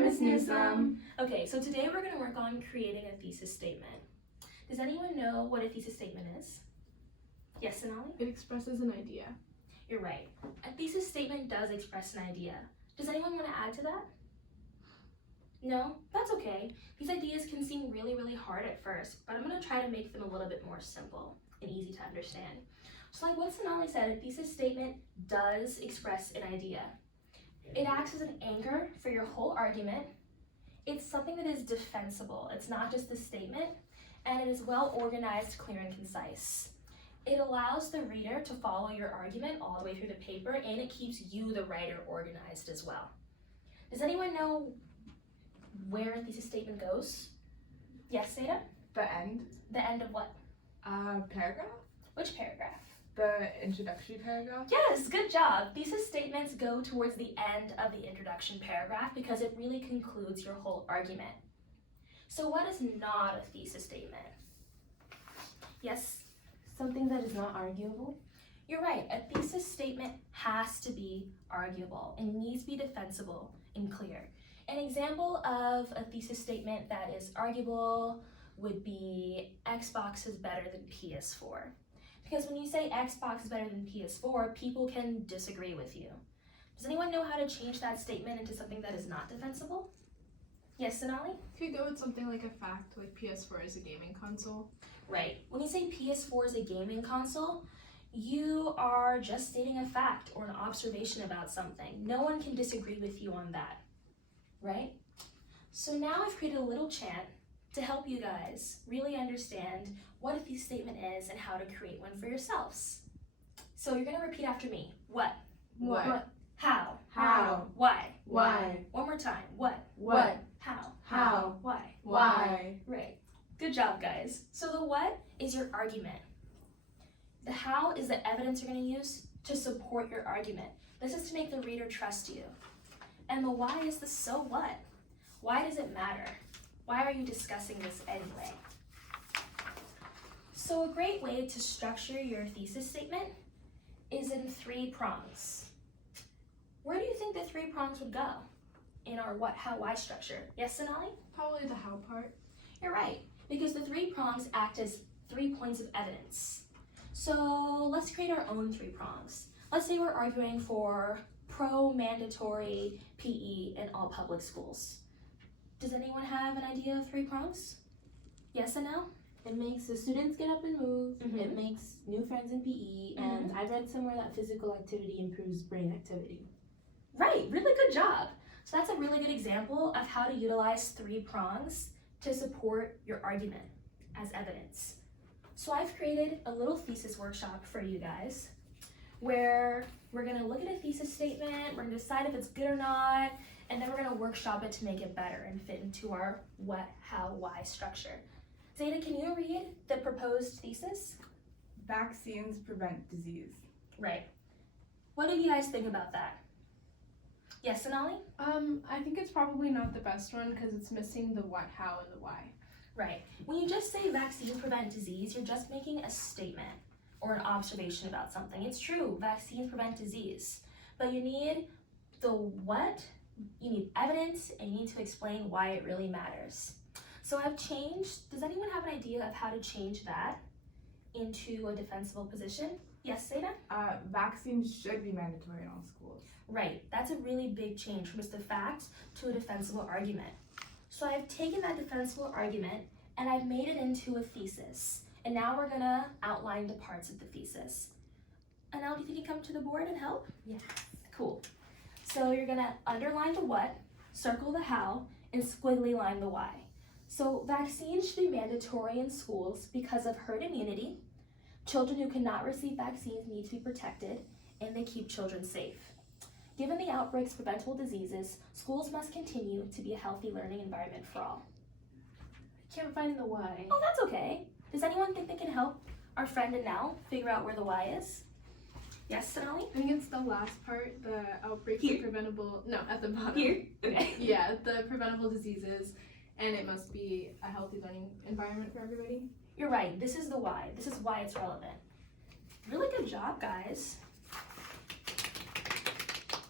I'm Miss Newsome. Okay, so today we're going to work on creating a thesis statement. Does anyone know what a thesis statement is? Yes, Sonali? It expresses an idea. You're right. A thesis statement does express an idea. Does anyone want to add to that? No? That's okay. These ideas can seem really hard at first, but I'm going to try to make them a little bit more simple and easy to understand. So like what Sonali said, a thesis statement does express an idea. It acts as an anchor for your whole argument. It's something that is defensible. It's not just a statement, and it is well organized, clear, and concise. It allows the reader to follow your argument all the way through the paper, and it keeps you, the writer, organized as well. Does anyone know where a thesis statement goes? Yes, Seda? The end. The end of what? Paragraph? Which paragraph? The introductory paragraph? Yes, good job. Thesis statements go towards the end of the introduction paragraph because it really concludes your whole argument. So what is not a thesis statement? Yes? Something that is not arguable? You're right. A thesis statement has to be arguable and needs to be defensible and clear. An example of a thesis statement that is arguable would be Xbox is better than PS4. Because when you say Xbox is better than PS4, people can disagree with you. Does anyone know how to change that statement into something that is not defensible? Yes, Sonali? Could go with something like a fact, like PS4 is a gaming console. Right. When you say PS4 is a gaming console, you are just stating a fact or an observation about something. No one can disagree with you on that, right? So now I've created a little chant to help you guys really understand what a thesis statement is and how to create one for yourselves. So you're going to repeat after me. What? What? How? How? Why? Why? One more time. What? What? How? How? Why? Why? Right. Good job, guys. So the what is your argument. The how is the evidence you're going to use to support your argument. This is to make the reader trust you. And the why is the so what. Why does it matter? Why are you discussing this anyway? So a great way to structure your thesis statement is in 3 prongs. Where do you think the 3 prongs would go in our what, how, why structure? Yes, Sonali? Probably the how part. You're right, because the 3 prongs act as 3 points of evidence. So let's create our own 3 prongs. Let's say we're arguing for pro-mandatory PE in all public schools. Does anyone have an idea of 3 prongs? Yes and no? It makes the students get up and move. Mhm. It makes new friends in PE. And I read somewhere that physical activity improves brain activity. Right, really good job. So that's a really good example of how to utilize 3 prongs to support your argument as evidence. So I've created a little thesis workshop for you guys where we're gonna look at a thesis statement, we're gonna decide if it's good or not, and then we're gonna workshop it to make it better and fit into our what, how, why structure. Zeta, can you read the proposed thesis? Vaccines prevent disease. Right. What do you guys think about that? Yes, Sonali? I think it's probably not the best one because it's missing the what, how, and the why. Right. When you just say vaccines prevent disease, you're just making a statement or an observation about something. It's true, vaccines prevent disease, but you need the what, you need evidence, and you need to explain why it really matters. So I've changed, does anyone have an idea of how to change that into a defensible position? Yes, Seda? Vaccines should be mandatory in all schools. Right, that's a really big change from just a fact to a defensible argument. So I've taken that defensible argument and I've made it into a thesis. And now we're gonna outline the parts of the thesis. Anel, do you think you can come to the board and help? Yes. Cool. So you're gonna underline the what, circle the how, and squiggly line the why. So vaccines should be mandatory in schools because of herd immunity. Children who cannot receive vaccines need to be protected, and they keep children safe. Given the outbreaks of preventable diseases, schools must continue to be a healthy learning environment for all. I can't find the why. Oh, that's okay. Does anyone think they can help our friend Anel figure out where the why is? Yes, Sonali? I think it's the last part, the outbreaks Here? of preventable, no, at the bottom. Here? Okay. Yeah, the preventable diseases, and it must be a healthy learning environment for everybody. You're right. This is the why. This is why it's relevant. Really good job, guys.